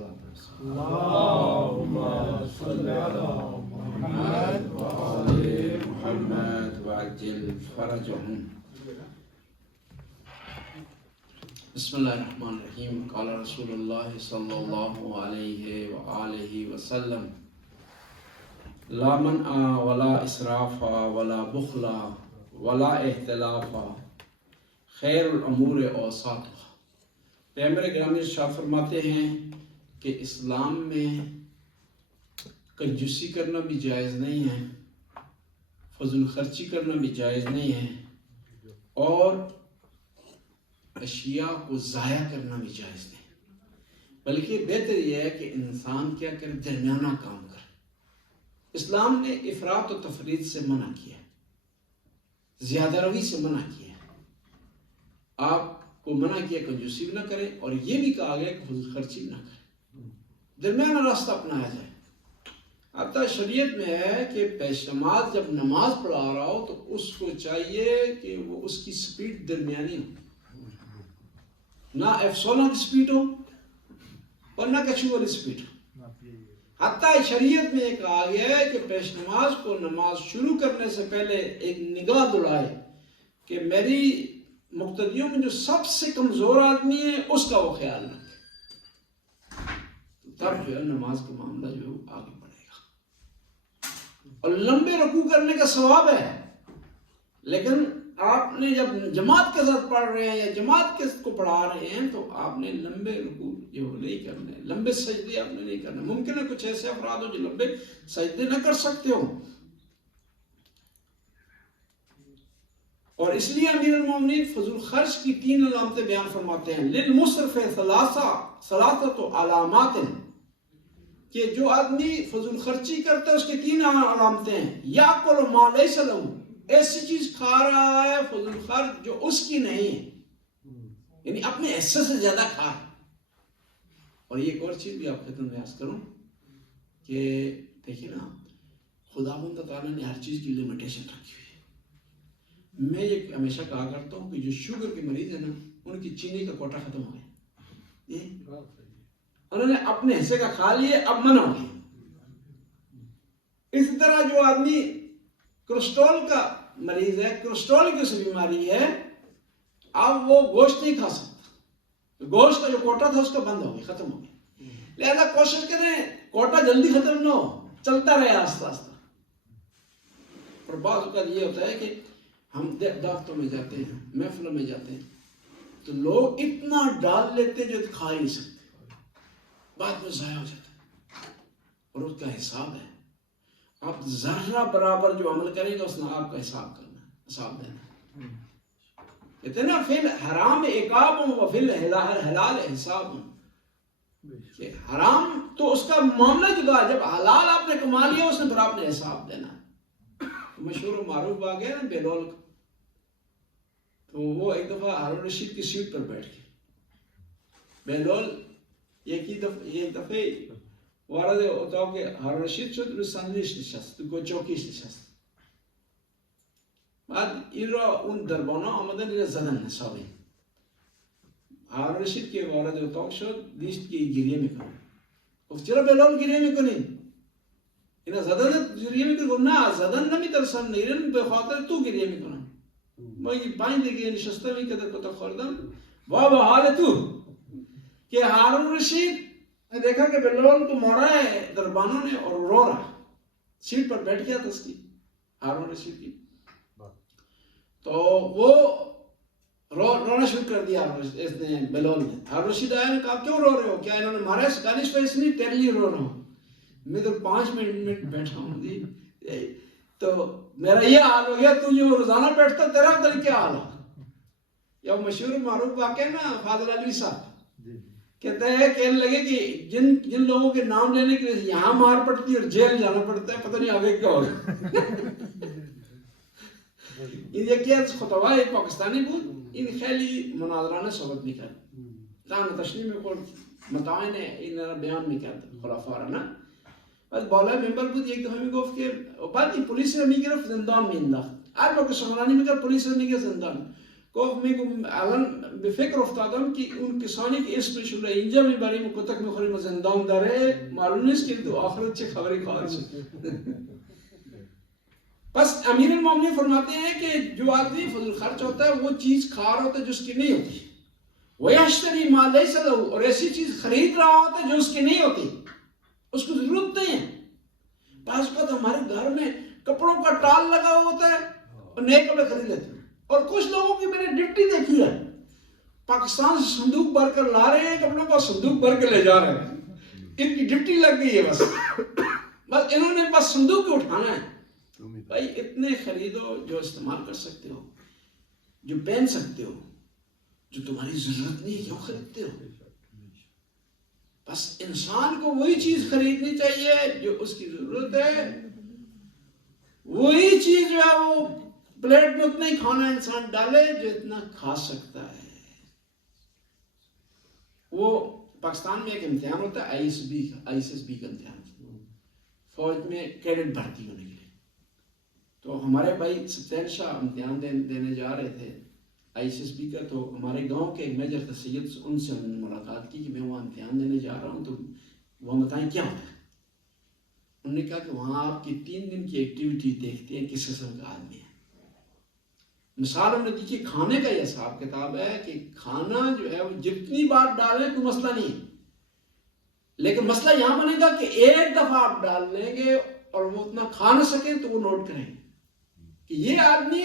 اللهم صل على محمد وآل محمد وعجل فرجهم. بسم اللہ الرحمن الرحیم. قال رسول اللہ صلی اللہ علیہ وآلہ وسلم لا منع ولا اسراف ولا بخل ولا اختلاف خیر الامور اوساطها. پیغمبر گرامی ارشاد فرماتے ہیں کہ اسلام میں کنجوسی کرنا بھی جائز نہیں ہے، فضول خرچی کرنا بھی جائز نہیں ہے، اور اشیاء کو ضائع کرنا بھی جائز نہیں، بلکہ بہتر یہ ہے کہ انسان کیا کرے، درمیانہ کام کرے. اسلام نے افراط و تفریط سے منع کیا ہے، زیادہ روی سے منع کیا ہے. آپ کو منع کیا کنجوسی بھی نہ کریں، اور یہ بھی کہا گیا کہ فضول خرچی بھی نہ کریں، درمیانہ راستہ اپنایا جائے. حتیٰ شریعت میں ہے کہ پیش نماز جب نماز پڑھا رہا ہو تو اس کو چاہیے کہ وہ اس کی سپیڈ درمیانی ہو، نہ F16 کی سپیڈ ہو اور نہ کچھو والی سپیڈ ہو. حتیٰ شریعت میں یہ کہا گیا ہے کہ پیش نماز کو نماز شروع کرنے سے پہلے ایک نگاہ دوڑائے کہ میری مقتدیوں میں جو سب سے کمزور آدمی ہے اس کا وہ خیال رکھے، تب جو ہے نماز کا معاملہ جو ہے آگے بڑھے گا. اور لمبے رکوع کرنے کا ثواب ہے، لیکن آپ نے جب جماعت کے ساتھ پڑھ رہے ہیں یا جماعت کے کو پڑھا رہے ہیں تو آپ نے لمبے رکوع جو نہیں کرنے، لمبے سجدے آپ نے نہیں کرنے. ممکن ہے کچھ ایسے افراد ہو جو لمبے سجدے نہ کر سکتے ہو، اور اس لیے امیر المومنین فضول خرچ کی 3 علامتیں بیان فرماتے ہیں. للمسرف ثلاثۃ علامات، کہ جو آدمی فضول خرچی کرتا ہے اس کی 3 علامتیں ہیں. یاکل ما لیس لہ، ایسی چیز کھا رہا ہے فضول خرچ جو اس کی نہیں ہے، یعنی اپنے حصے سے زیادہ کھا رہا. اور یہ ایک اور چیز بھی آپ خدمت میں عرض کروں کہ دیکھیں نا، خداوند تعالیٰ نے ہر چیز کی لمیٹیشن رکھی ہوئی ہے. میں یہ ہمیشہ کہا کرتا ہوں کہ جو شوگر کے مریض ہیں نا، ان کی چینی کا کوٹا ختم ہو گیا، انہوں نے اپنے حصے کا کھا لیے، اب منع ہو گیا. اسی طرح جو آدمی کولیسٹرول کا مریض ہے، کولیسٹرول کی اسے بیماری ہے، اب وہ گوشت نہیں کھا سکتا، گوشت کا جو کوٹا تھا اس کا بند ہو گیا، ختم ہو گیا. لہذا کوشش کریں کوٹا جلدی ختم نہ ہو، چلتا رہے آہستہ آہستہ. اور بعض اوقات یہ ہوتا ہے کہ ہم دعوتوں میں جاتے ہیں، محفلوں میں جاتے ہیں تو لوگ اتنا ڈال لیتے ہیں جو کھا ہی نہیں سکتے، بعد میں ضائع ہو جاتا ہے. اور اس کا حساب ہے، آپ ذرہ برابر جو عمل کریں گے اس نے آپ کا حساب کرنا، حساب دینا. کہتے ہیں نا فی الحرام عقاب و فی الحلال حساب. کہ حرام تو اس کا معاملہ جدا ہے، جب حلال آپ نے کما لیا اس نے پھر آپ نے حساب دینا. مشہور و معروف واقعہ ہے نا بہلول کا، تو وہ ایک دفعہ ہارون رشید کی سیٹ پر بیٹھ گئے. بہلول ایک دفعه وارد اتاق هارون رشید شد، روی صندلیش نشست، تو چوکیش نشست. بعد این را اون دربانا آمدن این را زدن حسابی. هارون رشید که وارد اتاق شد دیشت که گریه میکنه. گفت چرا بلال گریه میکنی؟ اینا زدن گریه میکنه؟ گفت نه زدن نمیترسم، نیرن به خاطر تو گریه میکنم. ما 5 دقیقه نشستم این قدر کتا خوردم واہ به حال تو. کہ ہارون رشید نے دیکھا کہ بلال کو مارا ہے دربانوں نے اور رو رہا، سیٹ پر بیٹھ گیا تھا اس کی، ہارون رشید کی. تو وہ رونا شروع کر دیا اس نے بلال نے. ہارون رشید آیا نے کہا کیوں رو رہے ہو، کیا انہوں نے مارا ہے؟ سکانش پہ اس نہیں، تیرے لیے رو رہا ہوں، میں تو 5 منٹ بیٹھا ہوں جی، تو میرا یہ حال ہو گیا، تو جو روزانہ بیٹھتا تیرا دل کیا حال ہو. یا مشہور معروف واقع ہے نا فاضل علوی صاحب، کہتے ہیں کہنے لگے کہ جن لوگوں کے نام لینے کے لیے یہاں مار پڑتی ہے اور جیل جانا پڑتا ہے، پتہ نہیں آگے کیا ہوگا. این یکی از خطبای پاکستانی بود، این خیلی مناظرانه صحبت میکرد، تنها تشریح میخورد، متاعین این را بیان میکرد، خرافه را نه. بعد بالای منبر بود، یک دفعه میگفت که بعد این پلیس را میگرفت زندان مینداخت، هر موقع سخنرانی میکرد پلیس را میگرفت زندان. گفت میگم الان به فکر افتادم که اون کسانی که اسمشون را اینجا میبریم و کتک میخوریم و زندان داره، معلوم نیست که تو آخرت چه خبری خواهد شد. بس امیر المومنین فرماتے ہیں کہ جو آدمی فضول خرچ ہوتا ہے وہ چیز کھا رہا ہوتا ہے جو اس کی نہیں ہوتی، وَيَشْتَرِي مَا لَيْسَ لَهُ، اور ایسی چیز خرید رہا ہوتا ہے جو اس کی نہیں ہوتی، اس کو ضرورت نہیں ہے. بعض اوقات ہمارے گھر میں کپڑوں کا ٹال لگا ہوا ہوتا ہے اور نئے کپڑے خرید لیتے ہیں. اور کچھ لوگوں کی میں نے ڈپٹی دیکھی ہے، پاکستان سے صندوق بھر کر لا رہے ہیں کپڑوں کا، صندوق بھر کے لے جا رہے ہیں. ان کی ڈپٹی لگ گئی ہے، بس انہوں نے بس صندوق ہی اٹھانا ہے. بھائی اتنے خریدو جو استعمال کر سکتے ہو، جو پہن سکتے ہو، جو تمہاری ضرورت نہیں ہے کیوں خریدتے ہو؟ بس انسان کو وہی چیز خریدنی چاہیے جو اس کی ضرورت ہے، وہی چیز جو ہے وہ پلیٹ میں اتنا ہی کھانا انسان ڈالے جو اتنا کھا سکتا ہے. وہ پاکستان میں ایک امتحان ہوتا ہے آئی ایس ایس بی کا امتحان، فوج میں کیڈٹ بھرتی ہونے کے لیے. تو ہمارے بھائی ستین شاہ امتحان دینے جا رہے تھے آئی ایس ایس بی کا. تو ہمارے گاؤں کے ایک میجر تھے سید، ان سے ہم نے ملاقات کی کہ میں وہاں امتحان دینے جا رہا ہوں، تو وہ بتائیں کیا ہوتا ہے. انہوں نے کہا کہ وہاں آپ کی 3 دن کی ایکٹیویٹی دیکھتے ہیں کس قسم کا آدمی ہے. مثال ہم نے دیکھی، کھانے کا یہ حساب کتاب ہے کہ کھانا جو ہے وہ جتنی بار ڈالیں کوئی مسئلہ نہیں ہے، لیکن مسئلہ یہاں بنے گا کہ ایک دفعہ آپ ڈال لیں گے اور وہ اتنا کھا نہ سکیں تو وہ نوٹ کریں کہ یہ آدمی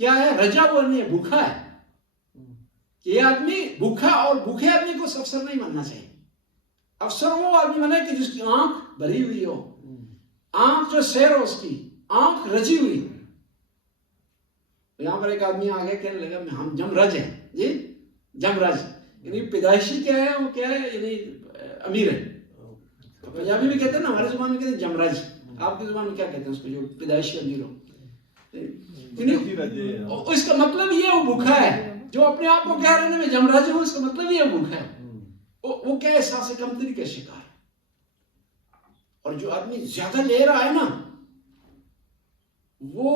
کیا ہے، رجا ہوا نہیں ہے، بھوکا ہے. کہ یہ آدمی بھوکا، اور بھوکے آدمی کو افسر نہیں ماننا چاہیے. افسر وہ آدمی بنے کہ جس کی آنکھ بھری ہوئی ہو، آنکھ جو سیر ہو، اس کی آنکھ رجی ہوئی. یہاں پر ایک آدمی آگے کہنے لگا ہم جمرج ہیں. جی جمرج یعنی پیدائشی کیا ہے، وہ کیا ہے، یعنی امیر ہے. پنجابی میں کہتے ہیں نا، ہماری زبان میں کہتے ہیں جمرج. آپ کی زبان میں کیا کہتے ہیں اس کو جو پیدائشی امیر ہو؟ اس کا مطلب یہ وہ بھوکا ہے. جو اپنے آپ کو کہہ رہے ہیں میں جمرج ہوں، اس کا مطلب یہ بھوکا ہے. وہ کیا احساس کمتری کا شکار ہے. اور جو آدمی زیادہ لے رہا ہے نا، وہ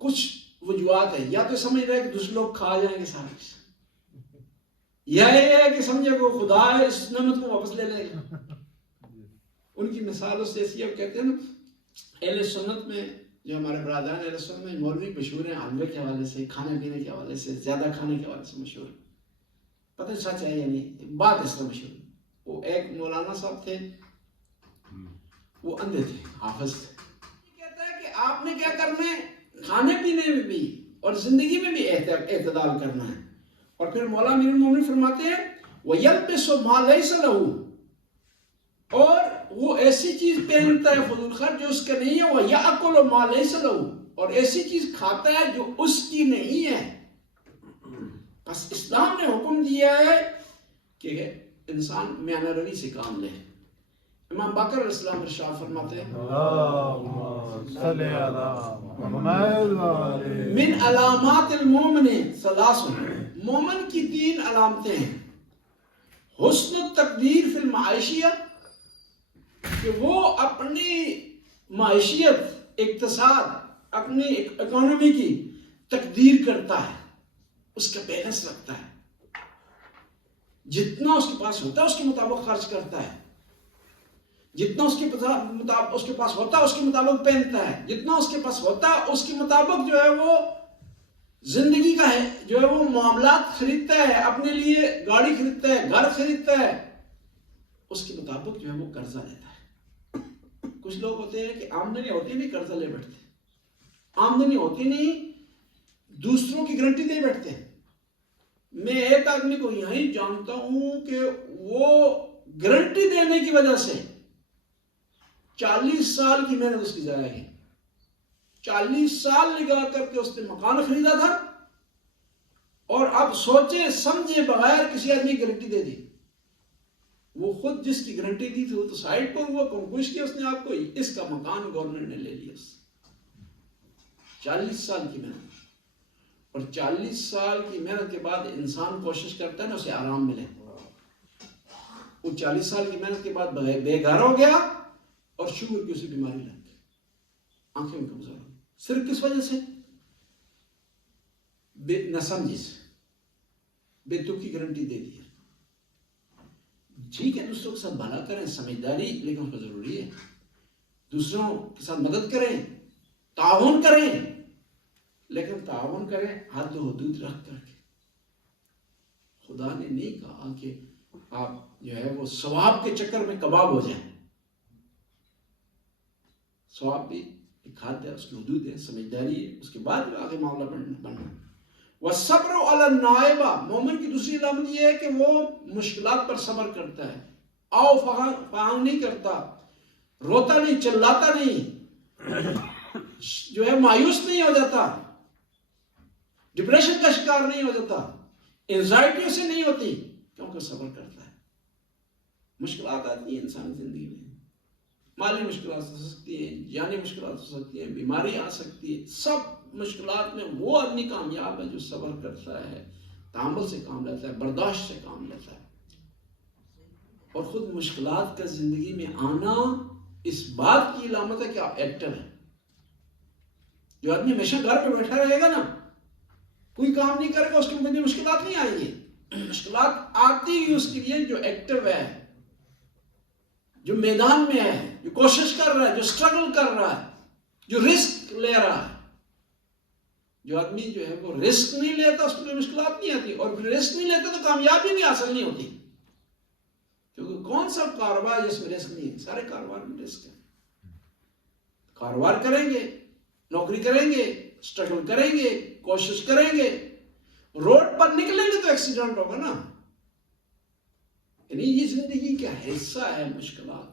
کچھ وجوہات ہیں. یا تو سمجھ رہے ہیں کہ دوسرے لوگ کھا جائیں گے سارے، یا یہ ہے کہ سمجھے کہ خدا ہے اس نعمت کو واپس لے لے گا. ان کی مثال اس جیسی اب کہتے ہیں نا، اہل سنت میں جو ہمارے برادران اہل سنت میں مولوی مشہور ہیں حلوے کے حوالے سے، کھانے پینے کے حوالے سے، زیادہ کھانے کے حوالے سے مشہور. پتہ سچ ہے یا نہیں، بات اس طرح مشہور. وہ ایک مولانا صاحب تھے، وہ اندھے تھے، حافظ تھے. کہتا ہے کہ آپ نے کیا کرنا ہے، کھانے پینے میں بھی اور زندگی میں بھی اعتدال کرنا ہے. اور پھر مولا امیر المومنین فرماتے ہیں وَيَلْبِسُ مَا لَيْسَ لَهُ، اور وہ ایسی چیز پہنتا ہے فضول خرچ جو اس کا نہیں ہے. وَيَأْكُلُ مَا لَيْسَ لَهُ، اور ایسی چیز کھاتا ہے جو اس کی نہیں ہے. بس اسلام نے حکم دیا ہے کہ انسان میانہ روی سے کام لے. امام باقر علیہ السلام ارشاد فرماتے ہیں من علامات المومن ثلاث، مومن کی 3 علامتیں ہیں. حسن التقدیر فی المعیشیہ، کہ وہ اپنی معیشیت، اقتصاد، اپنی اکانومی کی تقدیر کرتا ہے، اس کا بیلنس رکھتا ہے. جتنا اس کے پاس ہوتا ہے اس کے مطابق خرچ کرتا ہے، جتنا اس کے پاس ہوتا ہے اس کے مطابق پہنتا ہے، جتنا اس کے پاس ہوتا ہے اس کے مطابق جو ہے وہ زندگی کا ہے جو ہے وہ معاملات خریدتا ہے، اپنے لیے گاڑی خریدتا ہے، گھر خریدتا ہے، اس کے مطابق جو ہے وہ قرضہ لیتا ہے. کچھ لوگ ہوتے ہیں کہ آمدنی ہوتی نہیں قرضہ لے بیٹھتے، آمدنی ہوتی نہیں دوسروں کی گارنٹی دے بیٹھتے. میں ایک آدمی کو یہیں جانتا ہوں کہ وہ گارنٹی دینے کی وجہ سے 40 سال کی محنت اس کی ضائع گئی. 40 سال لگا کر کے اس نے مکان خریدا تھا، اور اب سوچے سمجھے بغیر کسی آدمی کی گارنٹی دے دی. وہ خود جس کی گارنٹی دی تھی وہ تو سائڈ پر ہوا، کنکوش کیا اس نے آپ کو، اس کا مکان گورنمنٹ نے لے لیا. 40 سال کی محنت، اور 40 سال کی محنت کے بعد انسان کوشش کرتا ہے نا اسے آرام ملے. وہ 40 سال کی محنت کے بعد بے گھر ہو گیا اور شوگر کی اسے بیماری لگ گئی، آنکھیں میں کمزور ہو. صرف کس وجہ سے؟ نہ سمجھی سے بے تک کی گارنٹی دے دی. ٹھیک ہے دوسروں کے ساتھ بھلا کریں، سمجھداری لیکن اس کو ضروری ہے. دوسروں کے ساتھ مدد کریں، تعاون کریں، لیکن تعاون کریں حد و حدود رکھ کر کے. خدا نے نہیں کہا کہ آپ جو ہے وہ ثواب کے چکر میں کباب ہو جائیں. ثواب بھی ایک حد ہے، اس کی حدود ہے، سمجھداری ہے، اس کے بعد آگے معاملہ بننا. والصبر علی النائبہ، مومن کی دوسری علامت یہ ہے کہ وہ مشکلات پر صبر کرتا ہے. آؤ فہم نہیں کرتا، روتا نہیں، چلاتا نہیں، جو ہے مایوس نہیں ہو جاتا، ڈپریشن کا شکار نہیں ہو جاتا، انزائٹیوں سے نہیں ہوتی، کیونکہ صبر کرتا ہے. مشکلات آتی ہیں انسانی زندگی میں، مالی مشکلات ہو سکتی ہیں، جانی مشکلات ہو سکتی ہیں، بیماری آ سکتی ہے. سب مشکلات میں وہ آدمی کامیاب ہے جو صبر کرتا ہے، تحمل سے کام لیتا ہے، برداشت سے کام لیتا ہے. اور خود مشکلات کا زندگی میں آنا اس بات کی علامت ہے کہ آپ ایکٹر ہیں. جو آدمی ہمیشہ گھر پہ بیٹھا رہے گا نا، کوئی کام نہیں کرے گا، اس کے مدد مشکلات نہیں آئیں گی. مشکلات آتی ہی اس کے لیے جو ایکٹیو ہے، جو میدان میں ہے، جو کوشش کر رہا ہے، جو سٹرگل کر رہا ہے، جو رسک لے رہا ہے. جو آدمی جو ہے وہ رسک نہیں لیتا اس کو مشکلات نہیں آتی، اور پھر رسک نہیں لیتا تو کامیابی بھی حاصل نہیں ہوتی. کیونکہ کون سا کاروبار جس میں رسک نہیں ہے؟ سارے کاروبار میں رسک ہے. کاروبار کریں گے، نوکری کریں گے، سٹرگل کریں گے، کوشش کریں گے، روڈ پر نکلیں گے تو ایکسیڈنٹ ہوگا نا. یعنی یہ زندگی کا حصہ ہے مشکلات،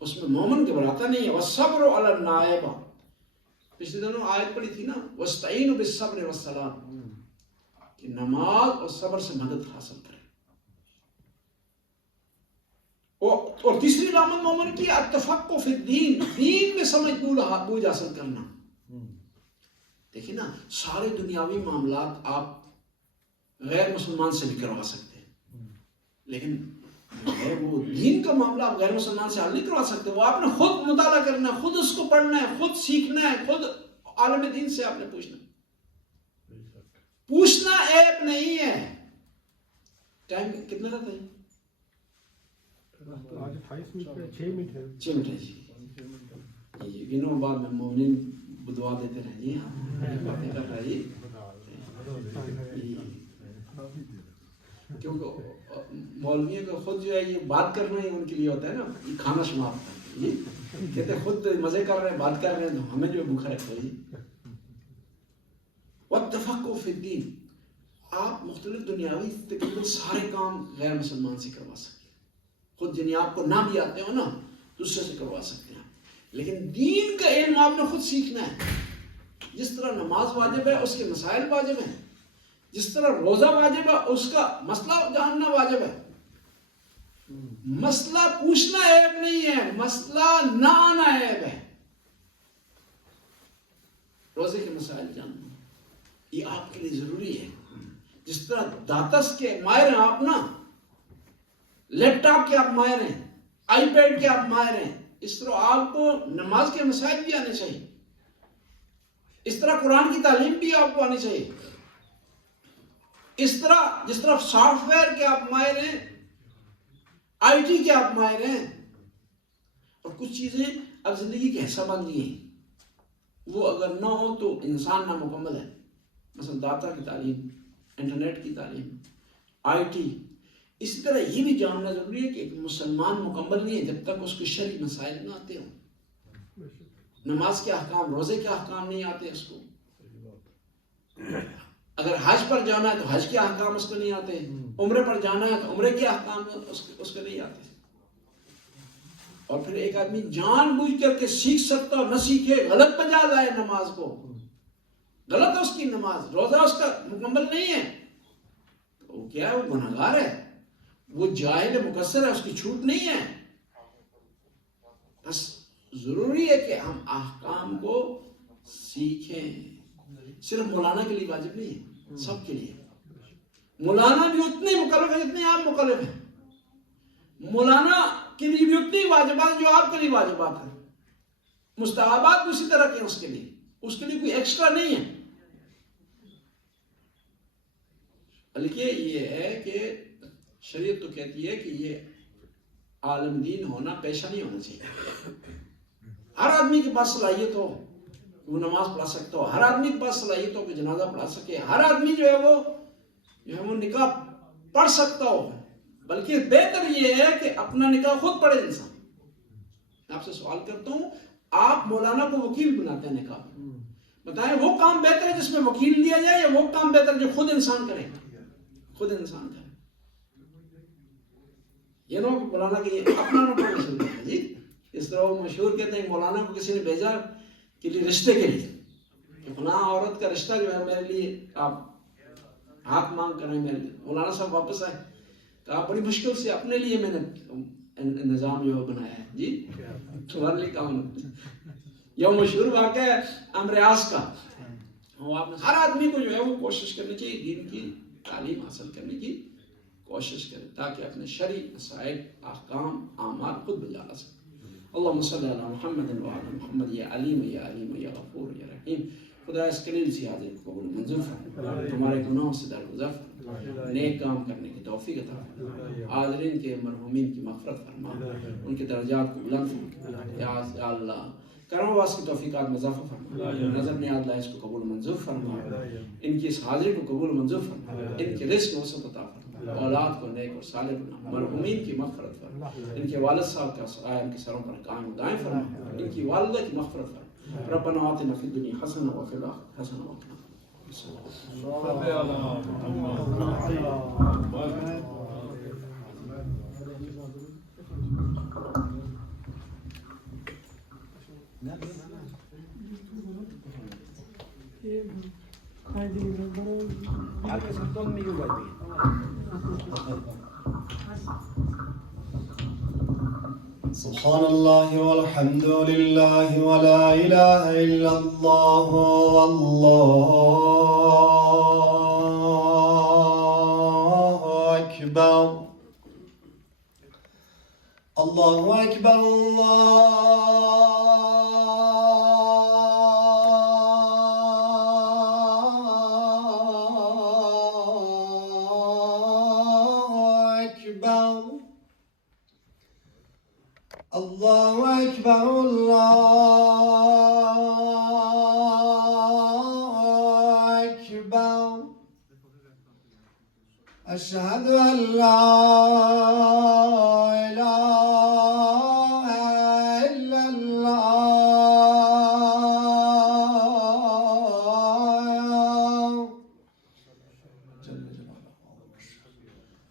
اس میں مومن گھبراتا نہیں ہے. والصبر علی النائبہ، پچھلے دنوں آیت پڑھی تھی نا، وَاسْتَعِينُوا بِالصَّبْرِ وَالصَّلَاةِ، کہ نماز اور صبر سے مدد حاصل کریں. اور تیسری علامت مومن کی التفقہ فی الدین، دین میں سمجھ بوجھ حاصل کرنا. دیکھیں نا، سارے دنیاوی معاملات آپ غیر مسلمان سے بھی کروا سکتے ہیں، لیکن وہ دین کا معاملہ آپ غیر مسلمان سے حل نہیں کروا سکتے. وہ آپ نے خود مطالعہ کرنا ہے، خود اس کو پڑھنا ہے، خود سیکھنا ہے، خود عالم دین سے آپ نے پوچھنا ہے. پوچھنا عیب نہیں ہے. ٹائم کتنا رہتا ہے؟ 6 منٹ ہے جی. گنو بعد میں مومنین بدعا دیتے رہیے، باتیں کر رہیے، کیونکہ مولویوں کا خود جو ہے یہ بات کرنا ہی ان کے لیے ہوتا ہے نا، یہ کھانا شمار کہتے ہیں خود مزے کر رہے ہیں، بات کر رہے ہیں، تو ہمیں جو بھوکا رکھتا ہے. والتفقہ فی الدین، آپ مختلف دنیاوی تقریباً سارے کام غیر مسلمان سے کروا سکتے ہیں. خود جنہیں آپ کو نہ بھی آتے ہو نا، دوسرے سے کروا سکتے ہیں. لیکن دین کا علم آپ نے خود سیکھنا ہے. جس طرح نماز واجب ہے اس کے مسائل واجب ہیں، جس طرح روزہ واجب ہے اس کا مسئلہ جاننا واجب ہے. مسئلہ پوچھنا عیب نہیں ہے، مسئلہ نہ آنا عیب ہے. روزے کے مسائل جاننا یہ آپ کے لیے ضروری ہے. جس طرح داتس کے ماہر ہیں آپ نا، لیپ ٹاپ کے آپ ماہر ہیں، آئی پیڈ کے آپ ماہر ہیں، اس طرح آپ کو نماز کے مسائل بھی آنے چاہیے. اس طرح قرآن کی تعلیم بھی آپ کو آنی چاہیے. اس طرح جس طرح سافٹ ویئر کے آپ ماہر ہیں، آئی ٹی کے آپ ماہر ہیں. اور کچھ چیزیں اب زندگی کے حصہ بن گئی ہیں، وہ اگر نہ ہو تو انسان نامکمل ہے. مثلا داتا کی تعلیم، انٹرنیٹ کی تعلیم، آئی ٹی. اسی طرح یہ بھی جاننا ضروری ہے کہ ایک مسلمان مکمل نہیں ہے جب تک اس کو شرعی مسائل نہ آتے ہوں. نماز کے احکام، روزے کے احکام نہیں آتے اس کو. اگر حج پر جانا ہے تو حج کے احکام اس کو نہیں آتے، عمرے پر جانا ہے تو عمرے کے احکام اس کو نہیں آتے. اور پھر ایک آدمی جان بوجھ کر کے سیکھ سکتا اور نہ سیکھے، غلط بجا لائے نماز کو، غلط ہے اس کی نماز، روزہ اس کا مکمل نہیں ہے، تو وہ کیا ہے؟ وہ گنہگار ہے، وہ جاہل مقصر ہے، اس کی چھوٹ نہیں ہے. بس ضروری ہے کہ ہم احکام کو سیکھیں. صرف مولانا کے لیے واجب نہیں ہے، سب کے لیے. مولانا بھی اتنے مکلف ہیں جتنے آپ مکلف ہیں. مولانا کے لیے بھی اتنی واجبات جو آپ کے لیے واجبات ہیں. مستحبات بھی اسی طرح کے اس کے لیے کوئی ایکسٹرا نہیں ہے. بلکہ یہ ہے کہ شریعت تو کہتی ہے کہ یہ عالم دین ہونا پیشہ نہیں ہونا چاہیے. ہر آدمی کے پاس صلاحیت ہو وہ نماز پڑھا سکتا ہو، ہر آدمی کے پاس صلاحیت ہو کہ جنازہ پڑھا سکے، ہر آدمی جو ہے وہ نکاح پڑھ سکتا ہو. بلکہ بہتر یہ ہے کہ اپنا نکاح خود پڑھے انسان. آپ سے سوال کرتا ہوں، آپ مولانا کو وکیل بناتے ہیں نکاح، بتائیں وہ کام بہتر ہے جس میں وکیل لیا جائے یا وہ کام بہتر جو خود انسان کرے؟ خود انسان کرے. یہ نو مولانا کے اپنا نوٹر مشہور کرتا ہے جی. اس طرح وہ مشہور کہتے ہیں مولانا کو کسی نے بھیجا کہ رشتے کے لیے کہ فلاں عورت کا رشتہ جو ہے میرے لیے آپ ہاتھ مانگ کریں. میرے لیے مولانا صاحب واپس آئے، کہا بڑی مشکل سے اپنے لیے میں نے نظام جو بنایا ہے جی، تمہارے لیے کام. یہ مشہور واقعہ ہے امریاس کا. ہر آدمی کو جو ہے وہ کوشش کرنی چاہیے دین کی تعلیم حاصل کرنے کی کوشش کرے تاکہ اپنے شرعی مسائل احکام اعمال خود بجا لا سکے. اللہم صلی علی محمد وعلی محمد. یا علیم یا علیم یا غفور یا رحیم. خدا اس قلیل سی حاضر کو قبول منظور فرما، ہمارے گناہوں سے درگزر فرما، نیک کام کرنے کی توفیق عطا فرما، حاضرین کے مرحومین کی مغفرت فرما، ان کے درجات کو بلند فرما. یا اللہ کرم واس کی توفیقات میں اضافہ فرما، نظر نیاز اللہ اس کو قبول منظور فرما، ان کی اس حاضری کو قبول منظور فرما، ان کے رزق میں وسعت عطا فرما، اولاد کو نیک اور صالح بنا، مرحومین کی مغفرت فرما، ان کے والد صاحب کا سایہ ان کے سروں پر قائم و دائم فرما، ان کی والدہ کی مغفرت فرما. ربنا آتنا فی الدنیا حسنہ وفی الآخرۃ حسنہ وقنا سبحان اللہ والحمد للہ ولا الہ الا اللہ واللہ اکبر. اللہ اکبر اللہ اکبر اللہ اکبر. اشہد ان لا الہ الا اللہ.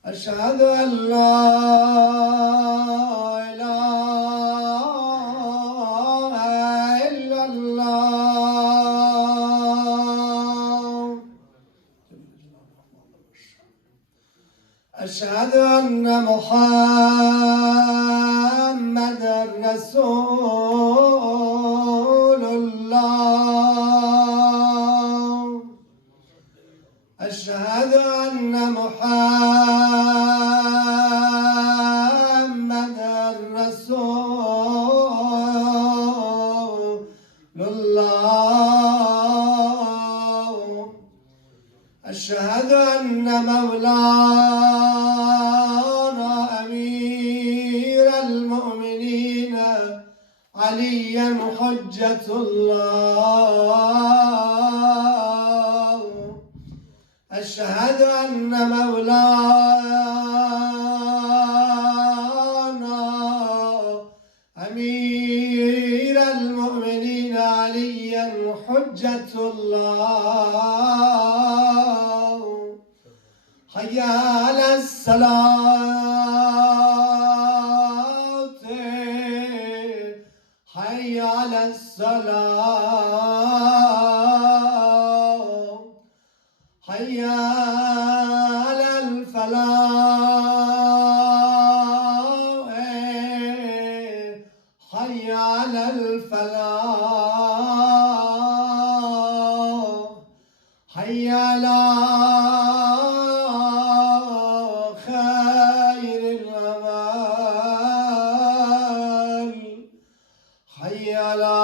اشہد ان لا أشهد أن محمدًا رسول الله. أشهد أن محمدًا رسول الله. أشهد أن مولانا أمير المؤمنين عليا حجة الله. أشهد أن مولانا أمير المؤمنين عليا حجة الله. حي على الصلاة حي على الصلاة حي على الفلاح حي على الفلاح حي على خير الأعمال حي على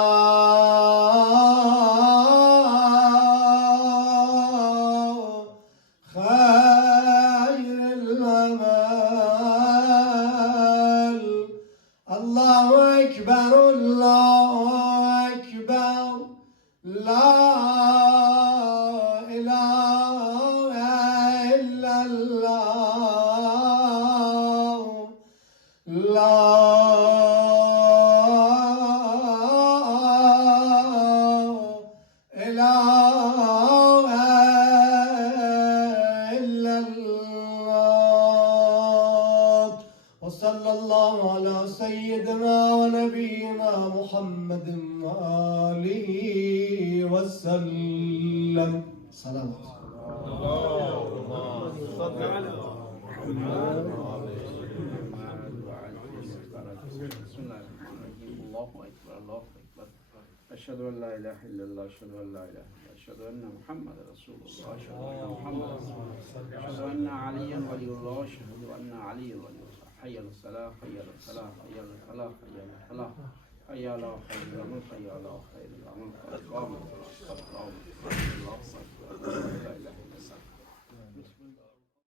خير الله على سيدنا ونبينا محمد وآله وسلم. سلام. الله أكبر الله أكبر. أشهد أن لا إله إلا الله أشهد أن لا إله إلا الله أشهد أن محمد رسول الله أشهد أن محمد رسول الله أشهد أن عليا ولي الله أشهد أن عليا ولي الله. حي على الصلاة حي على الصلاة حي على الفلاح حي على الفلاح حي على خير العمل حي على خير العمل قد قامت الصلاة قد قامت